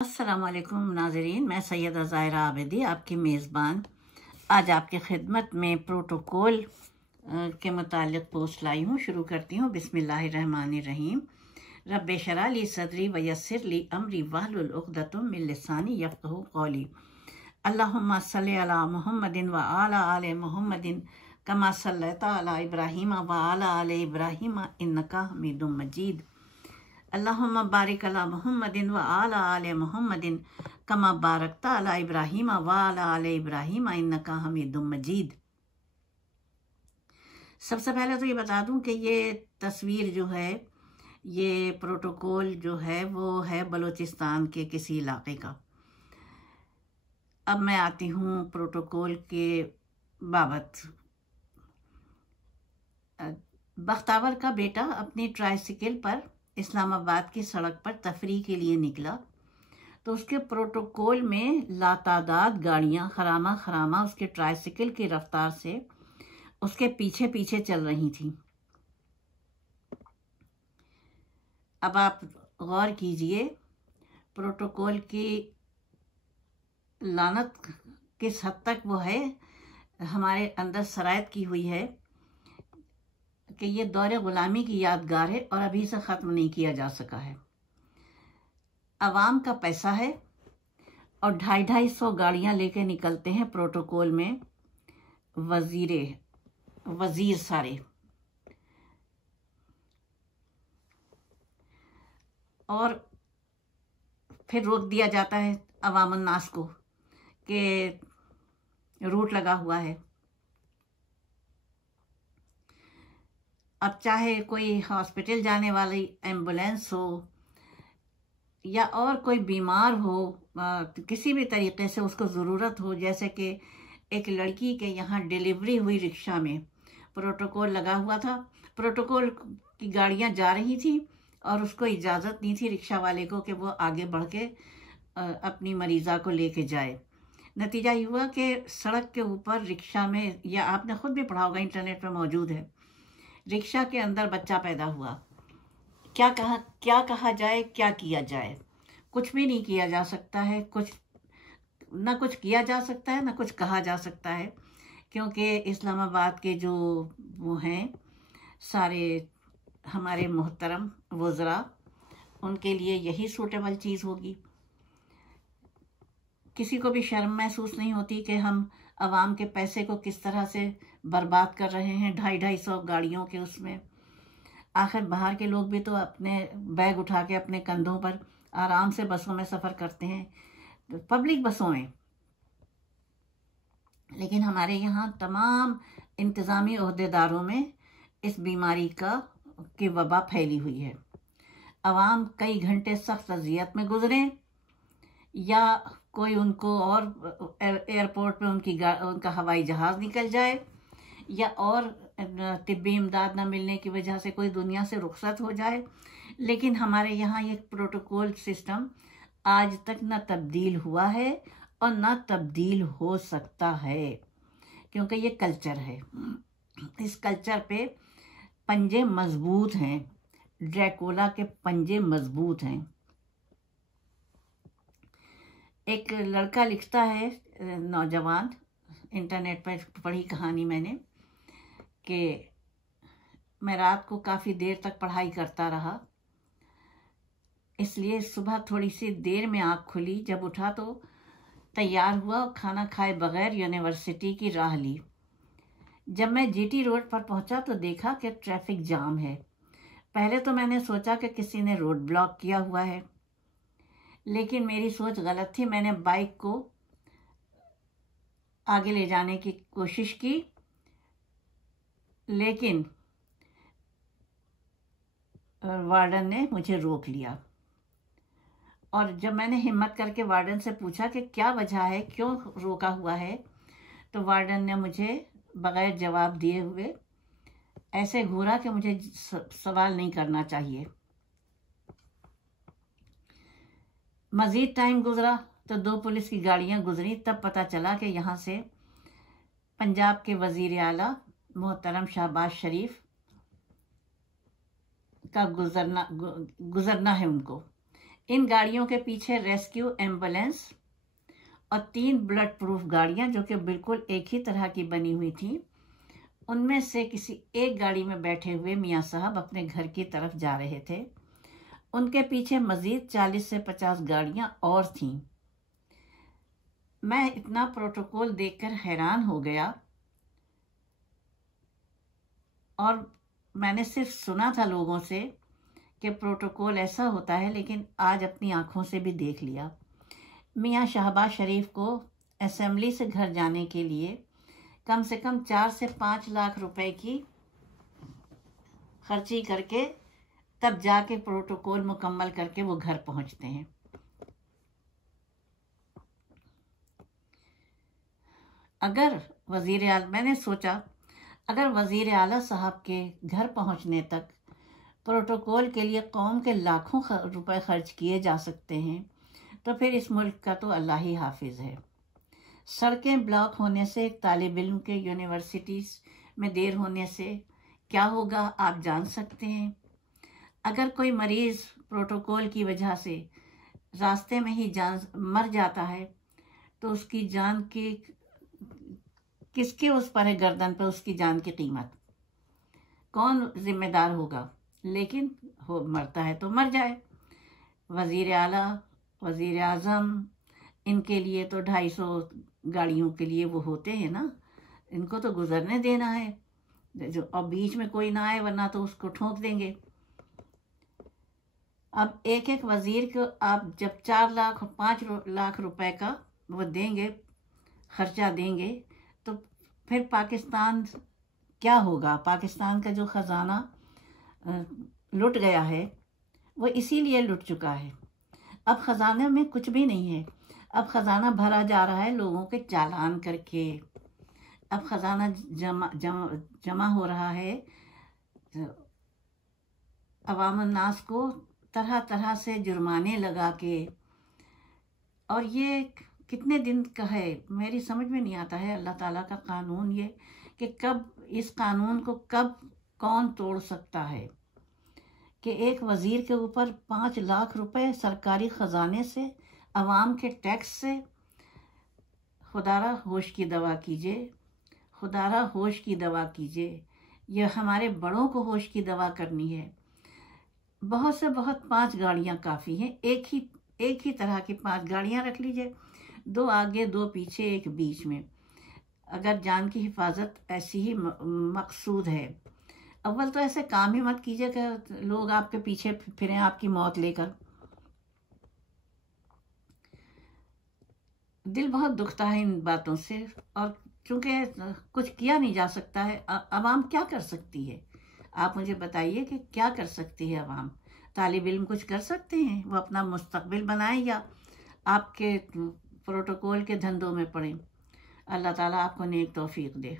अस्सलाम वालेकुम नाज़रीन, मैं सैयदा ज़ाहिरा आबिदी आपकी मेज़बान आज आपकी खिदमत में प्रोटोकॉल के मुतालिक पोस्ट लाई हूँ। शुरू करती हूँ। बिस्मिल्लाहिर्रहमानिर्रहीम। रब्बे शरह ली सदरी व यस्सिर ली अमरी वहलुल उक़दतम मिन लिसानी यफ़क़हू क़ौली। अल्लाहुम्मा सल्लि अला मुहम्मदिन व आला आले मुहम्मदिन कमा सल्लैता अला इब्राहीम व आला आले इब्राहीम इन्नका हमीदुम मजीद। अल्लाहुम्मा बारिक अला मुहम्मदिन व आला आले मुहम्मदिन कमा बारकता अला इब्राहीम व आला आले इब्राहीम इन्नका हमीदुम मजीद। सबसे पहले तो ये बता दूं कि ये तस्वीर जो है, ये प्रोटोकॉल जो है वो है बलूचिस्तान के किसी इलाके का। अब मैं आती हूँ प्रोटोकॉल के बाबत। बख्तावर का बेटा अपनी ट्राइसिकल पर इस्लामाबाद की सड़क पर तफरीह के लिए निकला तो उसके प्रोटोकॉल में लातादाद गाड़ियां खरामा खरामा उसके ट्राइसिकल की रफ्तार से उसके पीछे पीछे चल रही थीं। अब आप गौर कीजिए, प्रोटोकॉल की लानत किस हद तक वो है हमारे अंदर सरायत की हुई है कि ये दौरे गुलामी की यादगार है और अभी से ख़त्म नहीं किया जा सका है। अवाम का पैसा है और 250-250 गाड़ियां लेके निकलते हैं प्रोटोकॉल में वजीर सारे, और फिर रोक दिया जाता है अवामुन नास को कि रूट लगा हुआ है। अब चाहे कोई हॉस्पिटल जाने वाली एम्बुलेंस हो या और कोई बीमार हो, किसी भी तरीके से उसको ज़रूरत हो, जैसे कि एक लड़की के यहाँ डिलीवरी हुई, रिक्शा में प्रोटोकॉल लगा हुआ था, प्रोटोकॉल की गाड़ियाँ जा रही थी और उसको इजाज़त नहीं थी रिक्शा वाले को कि वो आगे बढ़ के अपनी मरीज़ा को लेके जाए। नतीजा ये हुआ कि सड़क के ऊपर रिक्शा में, या आपने ख़ुद भी पढ़ा होगा, इंटरनेट पर मौजूद है, रिक्शा के अंदर बच्चा पैदा हुआ। क्या कहा जाए, क्या किया जाए? कुछ भी नहीं किया जा सकता है, कुछ किया जा सकता है, ना कुछ कहा जा सकता है, क्योंकि इस्लामाबाद के जो वो हैं सारे हमारे मोहतरम वज़रा, उनके लिए यही सूटेबल चीज़ होगी। किसी को भी शर्म महसूस नहीं होती कि हम आवाम के पैसे को किस तरह से बर्बाद कर रहे हैं 250-250 गाड़ियों के उसमें। आखिर बाहर के लोग भी तो अपने बैग उठा के अपने कंधों पर आराम से बसों में सफ़र करते हैं, पब्लिक बसों में, लेकिन हमारे यहाँ तमाम इंतज़ामी ओहदेदारों में इस बीमारी की वबा फैली हुई है। आवाम कई घंटे सख्त अज़ियत में गुजरें या कोई उनको और एयरपोर्ट पे उनका हवाई जहाज़ निकल जाए, या और तिब्बी इमदाद न मिलने की वजह से कोई दुनिया से रुखसत हो जाए, लेकिन हमारे यहाँ ये प्रोटोकॉल सिस्टम आज तक न तब्दील हुआ है और न तब्दील हो सकता है, क्योंकि ये कल्चर है। इस कल्चर पे पंजे मजबूत हैं, ड्रैकुला के पंजे मजबूत हैं। एक लड़का लिखता है, नौजवान, इंटरनेट पर पढ़ी कहानी मैंने, कि मैं रात को काफ़ी देर तक पढ़ाई करता रहा, इसलिए सुबह थोड़ी सी देर में आँख खुली, जब उठा तो तैयार हुआ, खाना खाए बगैर यूनिवर्सिटी की राह ली। जब मैं जीटी रोड पर पहुंचा तो देखा कि ट्रैफिक जाम है। पहले तो मैंने सोचा कि किसी ने रोड ब्लॉक किया हुआ है, लेकिन मेरी सोच गलत थी। मैंने बाइक को आगे ले जाने की कोशिश की, लेकिन वार्डन ने मुझे रोक लिया, और जब मैंने हिम्मत करके वार्डन से पूछा कि क्या वजह है, क्यों रोका हुआ है, तो वार्डन ने मुझे बगैर जवाब दिए हुए ऐसे घूरा कि मुझे सवाल नहीं करना चाहिए। मज़ीद टाइम गुजरा तो 2 पुलिस की गाड़ियां गुजरी, तब पता चला कि यहाँ से पंजाब के वज़ीर आला मोहतरम शहबाज शरीफ का गुजरना है उनको। इन गाड़ियों के पीछे रेस्क्यू एम्बुलेंस और 3 ब्लड प्रूफ गाड़ियां जो कि बिल्कुल एक ही तरह की बनी हुई थी। उनमें से किसी एक गाड़ी में बैठे हुए मियाँ साहब अपने घर की तरफ जा रहे थे। उनके पीछे मज़ीद 40 से 50 गाड़ियां और थीं। मैं इतना प्रोटोकॉल देखकर हैरान हो गया, और मैंने सिर्फ सुना था लोगों से कि प्रोटोकॉल ऐसा होता है, लेकिन आज अपनी आंखों से भी देख लिया। मियाँ शहबाज शरीफ को असेंबली से घर जाने के लिए कम से कम 4 से 5 लाख रुपए की खर्ची करके तब जाके प्रोटोकॉल मुकम्मल करके वो घर पहुंचते हैं। अगर मैंने सोचा अगर वज़ीर आला साहब के घर पहुंचने तक प्रोटोकॉल के लिए कौम के लाखों रुपए खर्च किए जा सकते हैं, तो फिर इस मुल्क का तो अल्लाह ही हाफिज़ है। सड़कें ब्लॉक होने से, एक तालिब इल्म के यूनिवर्सिटीज़ में देर होने से क्या होगा आप जान सकते हैं। अगर कोई मरीज़ प्रोटोकॉल की वजह से रास्ते में ही मर जाता है, तो उसकी जान की किसके उस पर है, गर्दन पर उसकी जान की कीमत, कौन जिम्मेदार होगा। लेकिन मरता है तो मर जाए। वज़ीर आला, वज़ीर आज़म, इनके लिए तो 250 गाड़ियों के लिए वो होते हैं ना, इनको तो गुजरने देना है, और बीच में कोई ना आए वरना तो उसको ठोक देंगे। अब एक एक वज़ीर को आप जब 4 लाख 5 लाख रुपए का वो देंगे, खर्चा देंगे, तो फिर पाकिस्तान क्या होगा। पाकिस्तान का जो ख़जाना लुट गया है वो इसीलिए लुट चुका है। अब ख़जाने में कुछ भी नहीं है। अब ख़जाना भरा जा रहा है लोगों के चालान करके। अब ख़जाना जमा हो रहा है अवाम नास को तरह तरह से जुर्माने लगा के। और ये कितने दिन का है मेरी समझ में नहीं आता है। अल्लाह ताला का कानून ये कि कब इस कानून को कब कौन तोड़ सकता है कि एक वज़ीर के ऊपर 5 लाख रुपए सरकारी ख़जाने से, अवाम के टैक्स से। खुदारा होश की दवा कीजिए, खुदारा होश की दवा कीजिए। यह हमारे बड़ों को होश की दवा करनी है। बहुत से बहुत 5 गाड़ियाँ काफ़ी हैं। एक ही तरह की 5 गाड़ियाँ रख लीजिए, 2 आगे 2 पीछे 1 बीच में। अगर जान की हिफाजत ऐसी ही मकसूद है, अव्वल तो ऐसे काम ही मत कीजिए कि लोग आपके पीछे फिरें आपकी मौत लेकर। दिल बहुत दुखता है इन बातों से, और चूंकि कुछ किया नहीं जा सकता है, अवाम क्या कर सकती है। आप मुझे बताइए कि क्या कर सकती है अवाम। तालिब इल्म कुछ कर सकते हैं, वो अपना मुस्तकबिल बनाएं या आपके प्रोटोकॉल के धंधों में पड़ें। अल्लाह ताला आपको नेक तौफीक दे।